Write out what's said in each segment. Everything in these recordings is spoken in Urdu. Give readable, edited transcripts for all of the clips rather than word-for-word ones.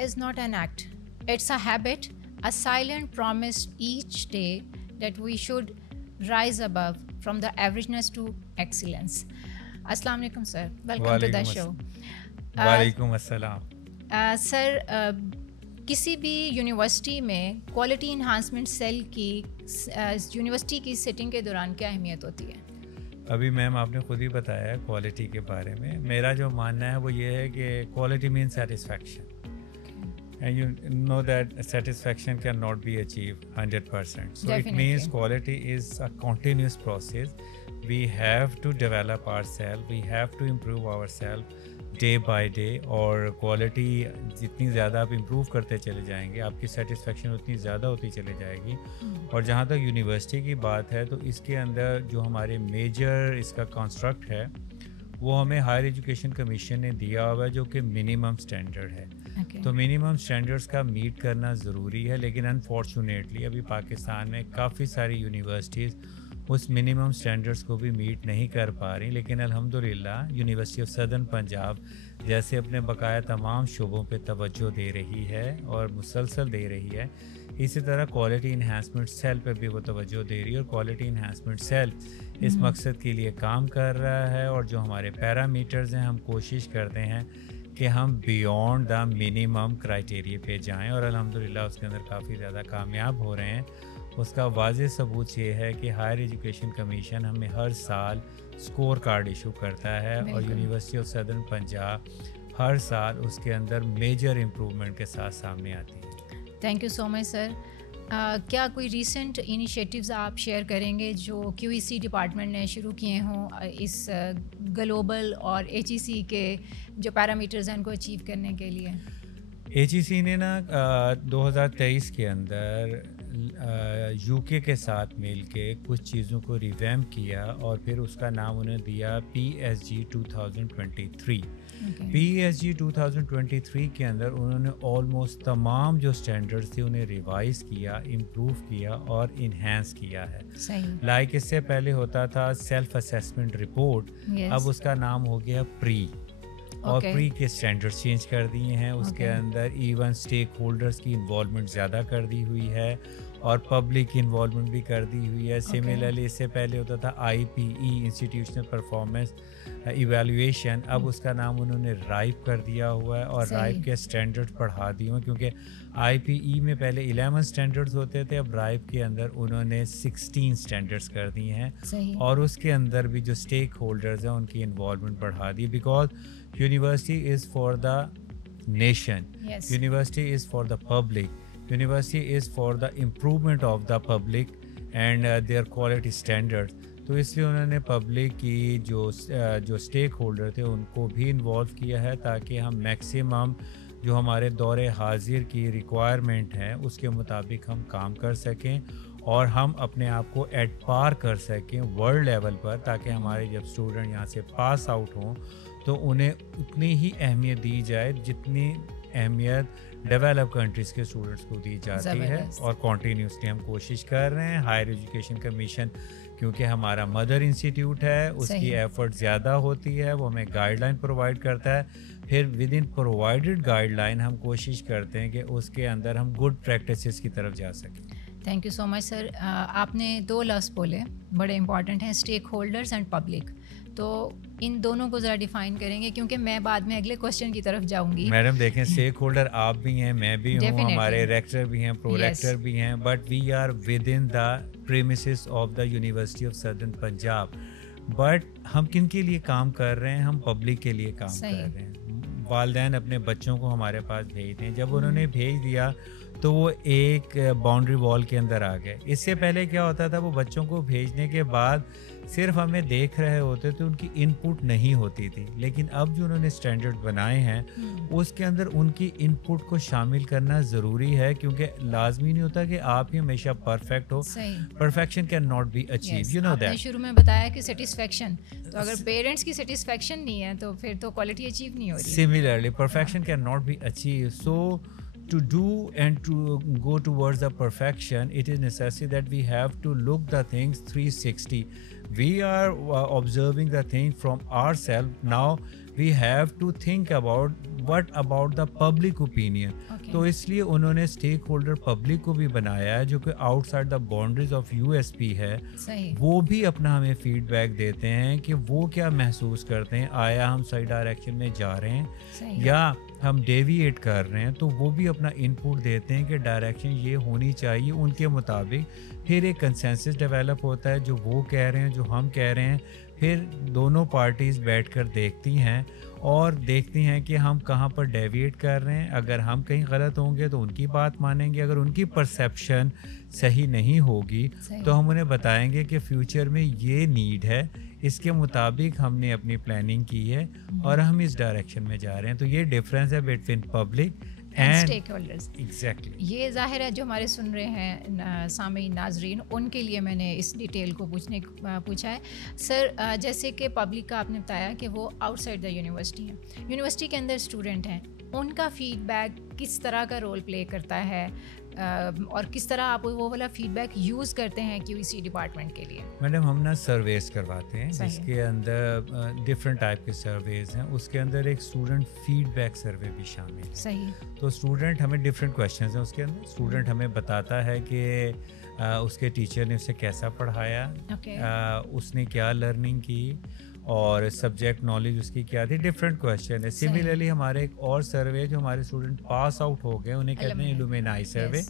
is not an act, it's a habit, a silent promise each day that we should rise above from the averageness to excellence. Assalamu alaikum sir, welcome to the show. وعلیکم السلام. سر کسی بھی یونیورسٹی میں کوالٹی انہانسمنٹ سیل کی یونیورسٹی کی سیٹنگ کے دوران کیا اہمیت ہوتی ہے؟ ابھی میم آپ نے خود ہی بتایا کوالٹی کے بارے میں. میرا جو ماننا ہے وہ یہ ہے کہ quality means satisfaction, and you know that satisfaction cannot be achieved 100%. So Definitely. It means quality is a continuous process. We have to develop ourselves, we have to improve ourselves day by day, اور کوالٹی جتنی زیادہ آپ امپروو کرتے چلے جائیں گے آپ کی سیٹسفیکشن اتنی زیادہ ہوتی چلے جائے گی. اور جہاں تک یونیورسٹی کی بات ہے تو اس کے اندر جو ہمارے میجر اس کا کانسٹرکٹ ہے وہ ہمیں ہائر ایجوکیشن کمیشن نے دیا ہوا ہے جو کہ منیمم اسٹینڈرڈ ہے. تو منیمم اسٹینڈرڈس کا میٹ کرنا ضروری ہے, لیکن انفارچونیٹلی ابھی پاکستان میں کافی ساری یونیورسٹیز اس منیمم اسٹینڈرڈس کو بھی میٹ نہیں کر پا رہی. لیکن الحمدللہ یونیورسٹی آف سدرن پنجاب جیسے اپنے بقایا تمام شعبوں پہ توجہ دے رہی ہے اور مسلسل دے رہی ہے, اسی طرح کوالٹی انہانسمنٹ سیل پہ بھی وہ توجہ دے رہی ہے. اور کوالٹی انہانسمنٹ سیل اس مقصد کے لیے کام کر رہا ہے, اور جو ہمارے پیرامیٹرز ہیں ہم کوشش کرتے ہیں کہ ہم بیونڈ دا منیمم کرائٹیریا پہ جائیں, اور الحمدللہ اس کے اندر کافی زیادہ کامیاب ہو رہے ہیں. اس کا واضح ثبوت یہ ہے کہ ہائر ایجوکیشن کمیشن ہمیں ہر سال اسکور کارڈ ایشو کرتا ہے, اور یونیورسٹی آف سدرن پنجاب ہر سال اس کے اندر میجر امپرومنٹ کے ساتھ سامنے آتی ہے. تھینک یو سو مچ سر. کیا کوئی ریسنٹ انیشیٹیوز آپ شیئر کریں گے جو کیو ای سی ڈپارٹمنٹ نے شروع کیے ہوں اس گلوبل اور ایچ ای سی کے جو پیرامیٹرز ہیں ان کو اچیو کرنے کے لیے؟ ایچ ای سی نے نا 2023 کے اندر یو کے ساتھ مل کے کچھ چیزوں کو ریویمپ کیا, اور پھر اس کا نام انہوں نے دیا P S G 2023. P S G 2023 کے اندر انہوں نے آلموسٹ تمام جو اسٹینڈرڈس تھے انہیں ریوائز کیا, امپروو کیا اور انہینس کیا ہے. لائک اس سے پہلے ہوتا تھا سیلف اسیسمنٹ رپورٹ, اب اس کا نام ہو گیا پری, اور پری کے اسٹینڈرڈ چینج کر دیے ہیں. اس کے اندر ایون اسٹیک ہولڈرس کی انوالومنٹ زیادہ کر دی ہوئی ہے, اور پبلک انوالومنٹ بھی کر دی ہوئی ہے. سملرلی اس سے پہلے ہوتا تھا آئی پی ای انسٹیٹیوشنل پرفارمنس ایویلویشن, اب اس کا نام انہوں نے رائپ کر دیا ہوا ہے, اور رائپ کے اسٹینڈرڈ بڑھا دیے ہوئے, کیونکہ آئی پی ای میں پہلے 11 اسٹینڈرڈز ہوتے تھے, اب رائپ کے اندر انہوں نے 16 اسٹینڈرڈز کر دیے ہیں. اور اس کے اندر بھی جو اسٹیک ہولڈرز ہیں ان کی انوالومنٹ بڑھا دی, because university is for the nation, university is for the public, university is for the improvement of the public and their quality standard. تو اس لیے انہوں نے پبلک کی جو اسٹیک ہولڈر تھے ان کو بھی انوالو کیا ہے, تاکہ ہم میکسیمم جو ہمارے دور حاضر کی ریکوائرمنٹ ہے اس کے مطابق ہم کام کر سکیں, اور ہم اپنے آپ کو ایٹ پار کر سکیں ورلڈ لیول پر, تاکہ ہمارے جب اسٹوڈنٹ یہاں سے پاس آؤٹ ہوں تو انہیں اتنی ہی اہمیت دی جائے جتنی اہمیت ڈیولپ کنٹریز کے اسٹوڈنٹس کو دی جاتی ہے. اور کنٹینیوسلی ہم کوشش کر رہے ہیں. ہائر ایجوکیشن کمیشن کیونکہ ہمارا مدر انسٹیٹیوٹ ہے, اس کی ایفرٹ زیادہ ہوتی ہے, وہ ہمیں گائیڈ لائن پرووائڈ کرتا ہے, پھر with in provided guide line ہم کوشش کرتے ہیں کہ اس کے اندر ہم گڈ پریکٹسز کی طرف جا سکیں. تھینک یو سو مچ سر. آپ نے 2 لفظ بولے بڑے امپورٹنٹ ہیں, اسٹیک ہولڈرز اینڈ پبلک, تو ان دونوں کو ذرا ڈیفائن کریں گے کیونکہ میں بعد میں اگلے کوشچن کی طرف جاؤں گی. میڈم دیکھیں اسٹیک ہولڈر آپ بھی ہیں, میں بھی ہوں, ہمارے ریکٹر بھی ہیں, پرو ریکٹر بھی ہیں, but we are with in the premises of the university of southern Punjab. But ہم کن کے لیے کام کر رہے ہیں؟ ہم پبلک کے لیے کام کر رہے ہیں. والدین اپنے بچوں کو ہمارے پاس بھیجتے ہیں, جب انہوں نے بھیج دیا تو وہ ایک باؤنڈری وال کے اندر آ گئے. اس سے پہلے کیا ہوتا تھا, وہ بچوں کو بھیجنے کے بعد صرف ہمیں دیکھ رہے ہوتے تھے, ان کی ان پٹ نہیں ہوتی تھی. لیکن اب جو انہوں نے اسٹینڈرڈ بنائے ہیں اس کے اندر ان کی ان پٹ کو شامل کرنا ضروری ہے, کیونکہ لازمی نہیں ہوتا کہ آپ ہی ہمیشہ پرفیکٹ ہو. Perfection can not be achieve, you know that. آپ نے شروع میں بتایا کہ سیٹسفیکشن, تو اگر پیرنٹس کی سیٹسفیکشن نہیں ہے تو پھر تو کوالٹی اچیو نہیں ہو رہی. Similarly perfection can not be achieve. So to do and to go towards the perfection, it is necessary that we have to look the things 360. We are observing the thing from ourselves. Now we have to think about what about the public opinion. تو اس لیے انہوں نے اسٹیک ہولڈر پبلک کو بھی بنایا ہے جو کہ out side the boundaries of U S P ہے. وہ بھی اپنا ہمیں فیڈ بیک دیتے ہیں کہ وہ کیا محسوس کرتے ہیں, آیا ہم صحیح ڈائریکشن میں جا رہے ہیں یا ہم ڈیویٹ کر رہے ہیں. تو وہ بھی اپنا ان پٹ دیتے ہیں کہ ڈائریکشن یہ ہونی چاہیے ان کے مطابق. پھر ایک کنسنسس ڈیولپ ہوتا ہے, جو وہ کہہ رہے ہیں جو ہم کہہ رہے ہیں. پھر دونوں پارٹیز بیٹھ کر دیکھتی ہیں اور دیکھتی ہیں کہ ہم کہاں پر ڈیویٹ کر رہے ہیں. اگر ہم کہیں غلط ہوں گے تو ان کی بات مانیں گے, اگر ان کی پرسیپشن صحیح نہیں ہوگی تو ہم انہیں بتائیں گے کہ فیوچر میں یہ نیڈ ہے, اس کے مطابق ہم نے اپنی پلاننگ کی ہے اور ہم اس ڈائریکشن میں جا رہے ہیں. تو یہ ڈفرینس ہے between public and stake holders. Exactly یہ ظاہر ہے جو ہمارے سن رہے ہیں سامعین ناظرین, ان کے لیے میں نے اس ڈیٹیل کو پوچھا ہے. سر جیسے کہ پبلک کا آپ نے بتایا کہ وہ آؤٹ سائڈ دا یونیورسٹی ہیں, یونیورسٹی کے اندر اسٹوڈنٹ ہیں, ان کا فیڈ بیک کس طرح کا رول پلے کرتا ہے اور کس طرح آپ وہ والا فیڈ بیک یوز کرتے ہیں کیو ای سی ڈپارٹمنٹ کے لیے؟ میڈم ہم نا سرویز کرواتے ہیں جس کے اندر ڈفرینٹ ٹائپ کے سرویز ہیں. اس کے اندر ایک اسٹوڈنٹ فیڈ بیک سروے بھی شامل ہے. صحیح. تو اسٹوڈنٹ ہمیں ڈفرینٹ کویشچنز ہیں اس کے اندر. اسٹوڈنٹ ہمیں بتاتا ہے کہ اس کے ٹیچر نے اسے کیسا پڑھایا, اس نے کیا لرننگ کی اور سبجیکٹ نالج اس کی کیا تھی. ڈفرینٹ کویشچن ہے. سملرلی ہمارے ایک اور سروے جو ہمارے اسٹوڈنٹ پاس آؤٹ ہو گئے انہیں کہتے ہیں الومینائی سروے,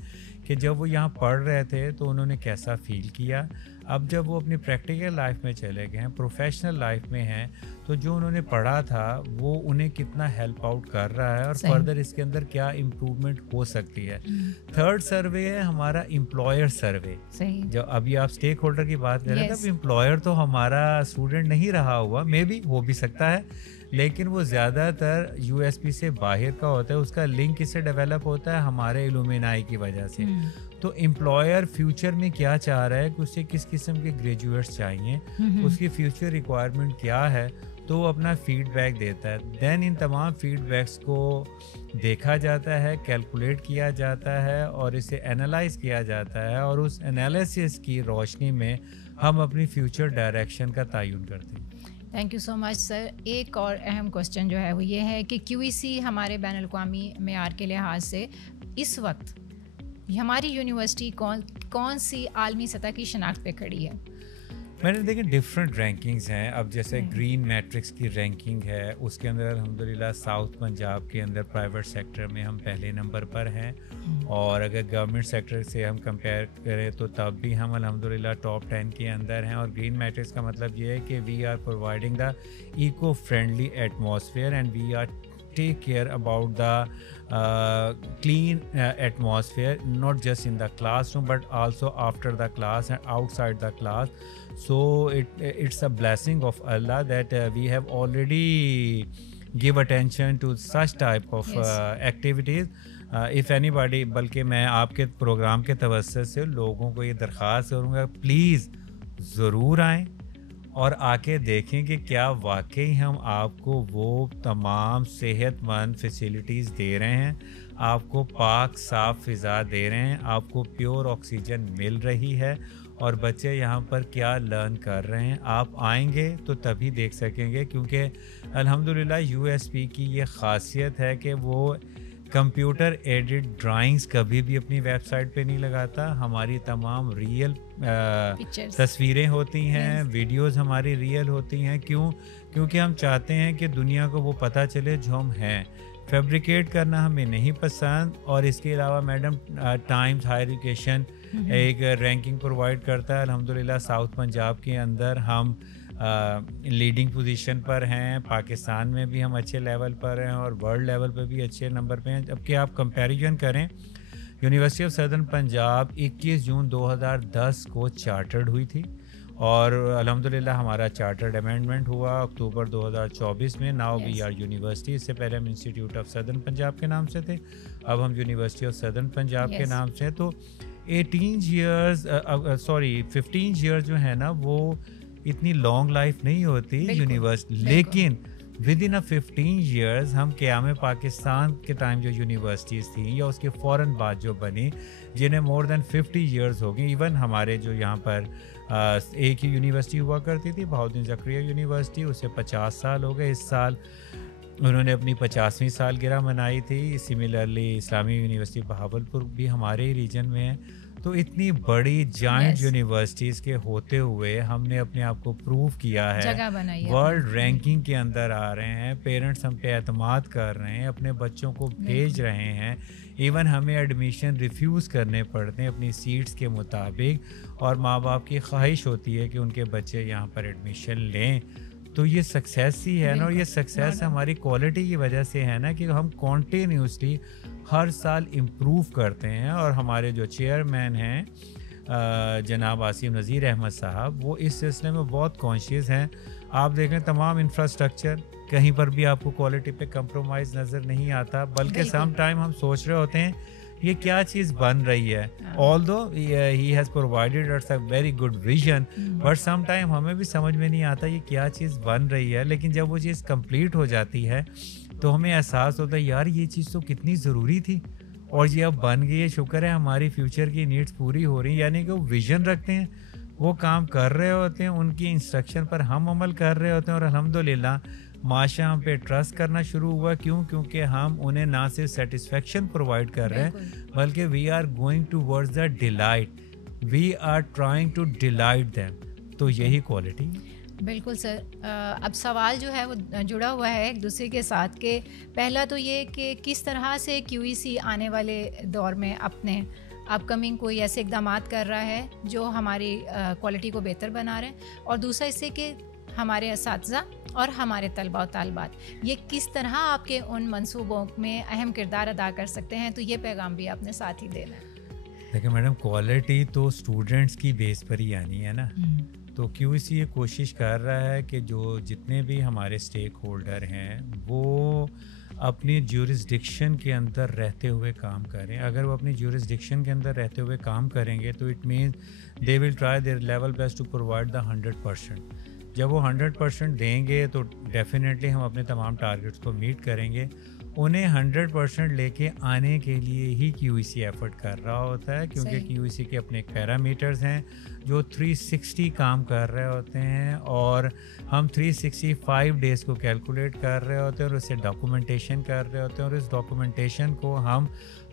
کہ جب وہ یہاں پڑھ رہے تھے تو انہوں نے کیسا فیل کیا. اب جب وہ اپنی پریکٹیکل لائف میں چلے گئے ہیں, پروفیشنل لائف میں ہیں, تو جو انہوں نے پڑھا تھا وہ انہیں کتنا ہیلپ آؤٹ کر رہا ہے اور فردر اس کے اندر کیا امپروومنٹ ہو سکتی ہے. تھرڈ سروے ہے ہمارا امپلائر سروے. جو ابھی آپ اسٹیک ہولڈر کی بات کر رہے تھے, اب امپلائر تو ہمارا اسٹوڈنٹ نہیں رہا ہوا, مے بی ہو بھی سکتا ہے, لیکن وہ زیادہ تر یو ایس پی سے باہر کا ہوتا ہے. اس کا لنک اس سے ڈیولپ ہوتا ہے ہمارے الومینائی کی وجہ سے. تو امپلائر فیوچر میں کیا چاہ رہا ہے کہ اسے کس قسم کے گریجویٹس چاہیے, اس کی فیوچر ریکوائرمنٹ کیا ہے, تو وہ اپنا فیڈ بیک دیتا ہے. دین ان تمام فیڈ بیکس کو دیکھا جاتا ہے, کیلکولیٹ کیا جاتا ہے اور اسے انالائز کیا جاتا ہے, اور اس انالیسس کی روشنی میں ہم اپنی فیوچر ڈائریکشن کا تعین کرتے ہیں. تھینک یو سو مچ سر. ایک اور اہم کوسچن جو ہے وہ یہ ہے کہ کیو ای سی ہمارے بین الاقوامی معیار کے لحاظ سے اس وقت ہماری یونیورسٹی کون سی عالمی سطح کی شناخت پہ کھڑی ہے؟ میں نے دیکھیں ڈفرینٹ رینکنگز ہیں. اب جیسے گرین میٹرکس کی رینکنگ ہے, اس کے اندر الحمدللہ ساؤتھ پنجاب کے اندر پرائیویٹ سیکٹر میں ہم پہلے نمبر پر ہیں, اور اگر گورنمنٹ سیکٹر سے ہم کمپیئر کریں تو تب بھی ہم الحمدللہ ٹاپ 10 کے اندر ہیں. اور گرین میٹرکس کا مطلب یہ ہے کہ we are providing the eco friendly atmosphere and we are take care about the clean atmosphere, not just in the classroom but also after the class and outside the class. So it's a blessing of Allah that we have already give attention to such type of activities. If anybody, بلکہ میں آپ کے پروگرام کے توسط سے لوگوں کو یہ درخواست کروں گا, پلیز ضرور آئیں اور آ کے دیکھیں کہ کیا واقعی ہم آپ کو وہ تمام صحت مند فیسلٹیز دے رہے ہیں, آپ کو پاک صاف فضا دے رہے ہیں, آپ کو پیور آکسیجن مل رہی ہے, اور بچے یہاں پر کیا لرن کر رہے ہیں. آپ آئیں گے تو تبھی دیکھ سکیں گے, کیونکہ الحمدللہ یو ایس پی کی یہ خاصیت ہے کہ وہ کمپیوٹر ایڈٹ ڈرائنگز کبھی بھی اپنی ویب سائٹ پہ نہیں لگاتا. ہماری تمام ریئل تصویریں ہوتی ہیں, ویڈیوز ہماری ریئل ہوتی ہیں. کیونکہ ہم چاہتے ہیں کہ دنیا کو وہ پتہ چلے جو ہم ہیں. فیبریکیٹ کرنا ہمیں نہیں پسند. اور اس کے علاوہ میڈم ٹائمز ہائر ایجوکیشن ایک رینکنگ پرووائڈ کرتا ہے. الحمدللہ ساؤتھ پنجاب کے اندر ہم لیڈنگ پوزیشن پر ہیں, پاکستان میں بھی ہم اچھے لیول پر ہیں اور ورلڈ لیول پہ بھی اچھے نمبر پہ ہیں. جبکہ آپ کمپیریزن کریں, یونیورسٹی آف سدرن پنجاب 21 جون 2010 کو چارٹرڈ ہوئی تھی, اور الحمدللہ ہمارا چارٹرڈ امینڈمنٹ ہوا اکتوبر 2024 میں. Now we are university. اس سے پہلے ہم انسٹیٹیوٹ آف سدرن پنجاب کے نام سے تھے, اب ہم یونیورسٹی آف سدرن پنجاب کے نام سے ہیں. تو 15 ایئرز جو ہے نا وہ اتنی لانگ لائف نہیں ہوتی یونیورسٹی, لیکن ود ان 15 ایئرس ہم قیام پاکستان کے ٹائم جو یونیورسٹیز تھیں یا اس کے فوراً بعد جو بنی جنہیں مور دین 50 ایئرس ہو گئے. ایون ہمارے جو یہاں پر ایک ہی یونیورسٹی ہوا کرتی تھی بہاؤالدین زکریا یونیورسٹی, اسے 50 سال ہو گئے. اس سال انہوں نے اپنی 50ویں سالگرہ منائی تھی. سملرلی اسلامی یونیورسٹی بہاولپور بھی ہمارے ہی ریجن میں ہے. تو اتنی بڑی جائنٹ یونیورسٹیز کے ہوتے ہوئے ہم نے اپنے آپ کو پروو کیا ہے, ورلڈ رینکنگ کے اندر آ رہے ہیں, پیرنٹس ہم پہ اعتماد کر رہے ہیں, اپنے بچوں کو بھیج رہے ہیں. ایون ہمیں ایڈمیشن ریفیوز کرنے پڑتے ہیں اپنی سیٹس کے مطابق, اور ماں باپ کی خواہش ہوتی ہے کہ ان کے بچے یہاں پر ایڈمیشن لیں. تو یہ سکسیس ہی ہے نا, اور یہ سکسیس ہماری کوالٹی کی وجہ سے ہے نا کہ ہم کنٹینیوسلی ہر سال امپروو کرتے ہیں. اور ہمارے جو چیئرمین ہیں جناب عاصم نذیر احمد صاحب, وہ اس سلسلے میں بہت کانشیس ہیں. آپ دیکھیں تمام انفراسٹرکچر کہیں پر بھی آپ کو کوالٹی پہ کمپرومائز نظر نہیں آتا, بلکہ سم ٹائم ہم سوچ رہے ہوتے ہیں یہ کیا چیز بن رہی ہے. although he has provided us a very good vision, but some time ہمیں بھی سمجھ میں نہیں آتا یہ کیا چیز بن رہی ہے. لیکن جب وہ چیز کمپلیٹ ہو جاتی ہے تو ہمیں احساس ہوتا ہے یار یہ چیز تو کتنی ضروری تھی, اور یہ اب بن گئی ہے, شکر ہے ہماری فیوچر کی نیڈس پوری ہو رہی ہیں. یعنی کہ وہ ویژن رکھتے ہیں, وہ کام کر رہے ہوتے ہیں, ان کی انسٹرکشن پر ہم عمل کر رہے ہوتے ہیں, اور الحمدللہ معاشرہ ہم پہ ٹرسٹ کرنا شروع ہوا. کیونکہ ہم انہیں نہ صرف سیٹسفیکشن پرووائڈ کر رہے ہیں بلکہ we are going to words the delight, we are trying to delight them. تو یہی کوالٹی. بالکل سر. اب سوال جو ہے وہ جڑا ہوا ہے ایک دوسرے کے ساتھ, کہ پہلا تو یہ کہ کس طرح سے کیو ای سی آنے والے دور میں اپنے اپ کمنگ کوئی ایسے اقدامات کر رہا ہے جو ہماری کوالٹی کو بہتر بنا رہے ہیں, اور دوسرا اس سے کہ ہمارے اساتذہ اور ہمارے طلباء و طالبات یہ کس طرح آپ کے ان منصوبوں میں اہم کردار ادا کر سکتے ہیں. تو یہ پیغام بھی آپ نے ساتھ ہی دینا ہے. دیکھیں میڈم, کوالٹی تو اسٹوڈنٹس کی بیس پر ہی آنی ہے نا. تو کیو ای سی یہ کوشش کر رہا ہے کہ جو جتنے بھی ہمارے اسٹیک ہولڈر ہیں وہ اپنی جیورسڈکشن کے اندر رہتے ہوئے کام کریں. اگر وہ اپنی جیورسڈکشن کے اندر رہتے ہوئے کام کریں گے تو it means they will try their level best to provide the 100%. جب وہ 100% دیں گے تو ڈیفینیٹلی ہم اپنے تمام ٹارگیٹس کو میٹ کریں گے. انہیں 100% لے کے آنے کے لیے ہی کیو ای سی ایفرٹ کر رہا ہوتا ہے, کیونکہ کیو ای سی کے اپنے پیرامیٹرز ہیں جو 360 کام کر رہے ہوتے ہیں, اور ہم 365 ڈیز کو کیلکولیٹ کر رہے ہوتے ہیں اور اسے ڈاکومنٹیشن کر رہے ہوتے ہیں, اور اس ڈاکومنٹیشن کو ہم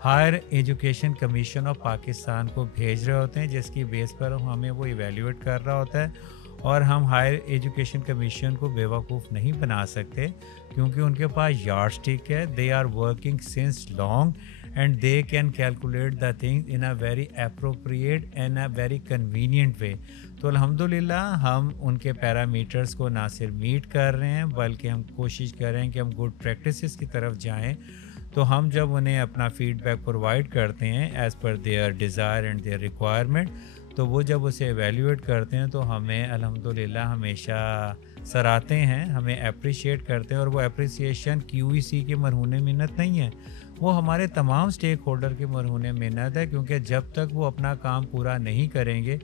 higher education commission of Pakistan کو بھیج رہے ہوتے ہیں, جس کی بیس پر ہمیں وہ ایویلیویٹ کر رہا ہوتا ہے. اور ہم ہائر ایجوکیشن کمیشن کو بیوقوف نہیں بنا سکتے کیونکہ ان کے پاس یارڈ اسٹک ہے. They are working since long and they can calculate the thing in a very appropriate and a very convenient way. تو الحمدللہ ہم ان کے پیرامیٹرز کو نہ صرف میٹ کر رہے ہیں بلکہ ہم کوشش کر رہے ہیں کہ ہم گڈ پریکٹسز کی طرف جائیں. تو ہم جب انہیں اپنا فیڈ بیک پرووائڈ کرتے ہیں as per their desire and their requirement, تو وہ جب اسے ایویلیویٹ کرتے ہیں تو ہمیں الحمدللہ ہمیشہ سراہتے ہیں, ہمیں اپریشیٹ کرتے ہیں. اور وہ اپریسیشن کیو ای سی کے مرہون منت نہیں ہے, وہ ہمارے تمام اسٹیک ہولڈر کے مرہون منت ہے, کیونکہ جب تک وہ اپنا کام پورا نہیں کریں گے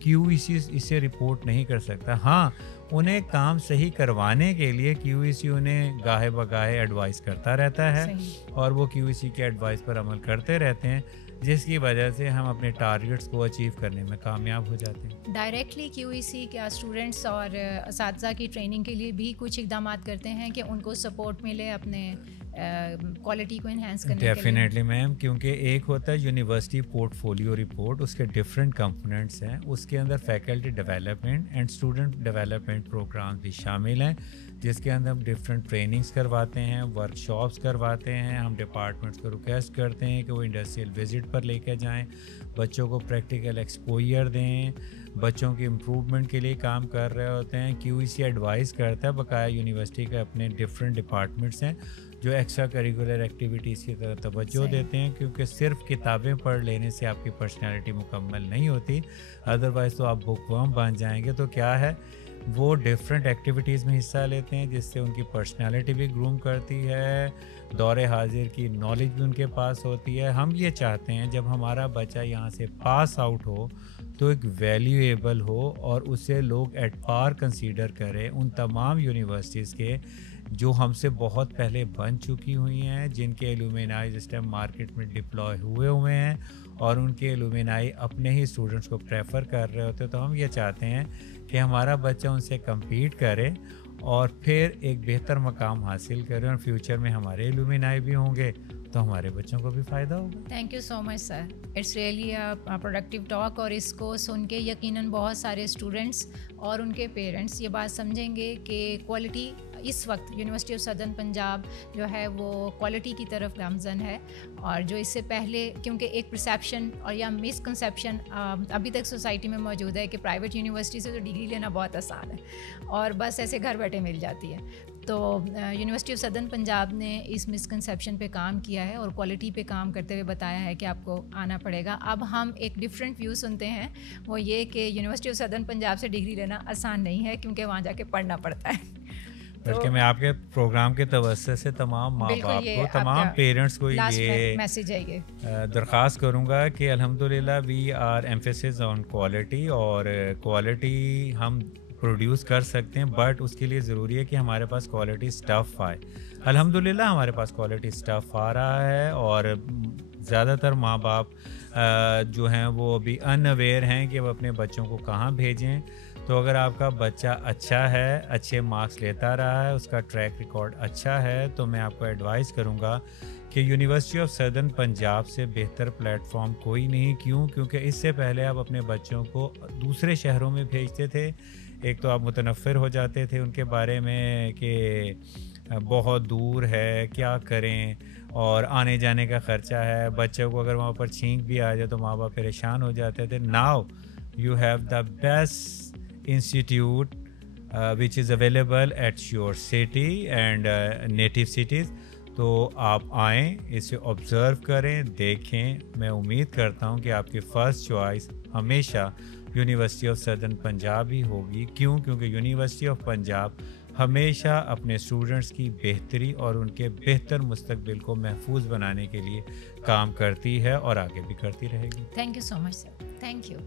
کیو ای سی اسے رپورٹ نہیں کر سکتا. ہاں, انہیں کام صحیح کروانے کے لیے کیو ای سی انہیں گاہے بگاہے ایڈوائز کرتا رہتا ہے, اور وہ کیو ای سی کے ایڈوائز پر عمل کرتے رہتے ہیں, جس کی وجہ سے ہم اپنے ٹارگٹس کو اچیو کرنے میں کامیاب ہو جاتے ہیں. ڈائریکٹلی کیو ای سی کیا اسٹوڈنٹس اور اساتذہ کی ٹریننگ کے لیے بھی کچھ اقدامات کرتے ہیں کہ ان کو سپورٹ ملے اپنے کوالٹی کو انہینس کرنے کے لیے؟ ڈیفینیٹلی میم, کیونکہ ایک ہوتا ہے یونیورسٹی پورٹ فولیو رپورٹ, اس کے ڈفرینٹ کمپوننٹس ہیں. اس کے اندر faculty development and student development program بھی شامل ہیں, جس کے اندر ہم ڈفرینٹ ٹریننگس کرواتے ہیں, ورک شاپس کرواتے ہیں. ہم ڈپارٹمنٹس کو ریکویسٹ کرتے ہیں کہ وہ انڈسٹریل وزٹ پر لے کے جائیں, بچوں کو پریکٹیکل ایکسپوئر دیں, بچوں کی امپروومنٹ کے لیے کام کر رہے ہوتے ہیں. کیو ای سی ایڈوائز کرتا ہے, بقایا یونیورسٹی کے اپنے ڈفرینٹ ڈپارٹمنٹس ہیں جو ایکسٹرا کریکولر ایکٹیویٹیز کی طرف توجہ دیتے ہیں, کیونکہ صرف کتابیں پڑھ لینے سے آپ کی پرسنالٹی مکمل نہیں ہوتی, ادروائز تو آپ بک ورم بن جائیں گے. تو کیا ہے, وہ ڈفرینٹ ایکٹیویٹیز میں حصہ لیتے ہیں جس سے ان کی پرسنالٹی بھی گروم کرتی ہے, دور حاضر کی نالج بھی ان کے پاس ہوتی ہے. ہم یہ چاہتے ہیں جب ہمارا بچہ یہاں سے پاس آؤٹ ہو تو ایک ویلیویبل ہو اور اسے لوگ ایٹ پار کنسیڈر کریں ان تمام یونیورسٹیز کے جو ہم سے بہت پہلے بن چکی ہوئی ہیں، جن کے ایلومینائی اس ٹائم مارکیٹ میں ڈپلوائے ہوئے ہیں اور ان کے ایلومینائی اپنے ہی اسٹوڈنٹس کو پریفر کر رہے ہوتے ہیں. تو ہم یہ چاہتے ہیں کہ ہمارا بچہ ان سے کمپیٹ کرے اور پھر ایک بہتر مقام حاصل کریں، اور فیوچر میں ہمارے ایلومینائی بھی ہوں گے تو ہمارے بچوں کو بھی فائدہ ہوگا. Thank you so much sir, it's really productive talk, اور اس کو سن کے یقیناً بہت سارے اسٹوڈنٹس اور ان کے پیرنٹس یہ بات سمجھیں گے کہ کوالٹی اس وقت یونیورسٹی آف سدرن پنجاب جو ہے وہ کوالٹی کی طرف گامزن ہے. اور جو اس سے پہلے کیونکہ ایک پرسیپشن اور یا مس کنسیپشن ابھی تک سوسائٹی میں موجود ہے کہ پرائیویٹ یونیورسٹی سے تو ڈگری لینا بہت آسان ہے اور بس ایسے گھر بیٹھے مل جاتی ہے. تو یونیورسٹی آف سدرن پنجاب نے اس مسکنسیپشن پہ کام کیا ہے اور کوالٹی پہ کام کرتے ہوئے بتایا ہے کہ آپ کو آنا پڑے گا. اب ہم ایک ڈفرینٹ ویو سنتے ہیں، وہ یہ کہ یونیورسٹی آف سدرن پنجاب سے ڈگری لینا آسان نہیں ہے کیونکہ وہاں جا کے پڑھنا پڑتا ہے. بلکہ میں آپ کے پروگرام کے توسط سے تمام ماں باپ کو، تمام پیرنٹس کو یہ میسیج ہے یہ درخواست کروں گا کہ الحمدللہ we are emphasis on quality, اور کوالٹی ہم پروڈیوس کر سکتے ہیں، بٹ اس کے لیے ضروری ہے کہ ہمارے پاس کوالٹی سٹف آئے. الحمدللہ ہمارے پاس کوالٹی سٹف آ رہا ہے، اور زیادہ تر ماں باپ جو ہیں وہ ابھی ان اویئر ہیں کہ وہ اپنے بچوں کو کہاں بھیجیں. تو اگر آپ کا بچہ اچھا ہے، اچھے مارکس لیتا رہا ہے، اس کا ٹریک ریکارڈ اچھا ہے، تو میں آپ کو ایڈوائز کروں گا کہ یونیورسٹی آف سدرن پنجاب سے بہتر پلیٹ فارم کوئی نہیں. کیونکہ اس سے پہلے آپ اپنے بچوں کو دوسرے شہروں میں بھیجتے تھے، ایک تو آپ متنفر ہو جاتے تھے ان کے بارے میں کہ بہت دور ہے، کیا کریں، اور آنے جانے کا خرچہ ہے، بچوں کو اگر وہاں پر چھینک بھی آ جائے تو ماں باپ پریشان ہو جاتے تھے. Now you have the best institute which is available at your city and native cities. تو آپ آئیں، اسے آبزرو کریں، دیکھیں. میں امید کرتا ہوں کہ آپ کی فرسٹ چوائس ہمیشہ یونیورسٹی آف سدرن پنجاب ہی ہوگی. کیونکہ یونیورسٹی آف پنجاب ہمیشہ اپنے اسٹوڈنٹس کی بہتری اور ان کے بہتر مستقبل کو محفوظ بنانے کے لیے کام کرتی ہے اور آگے بھی کرتی رہے گی. Thank you so much sir, thank you.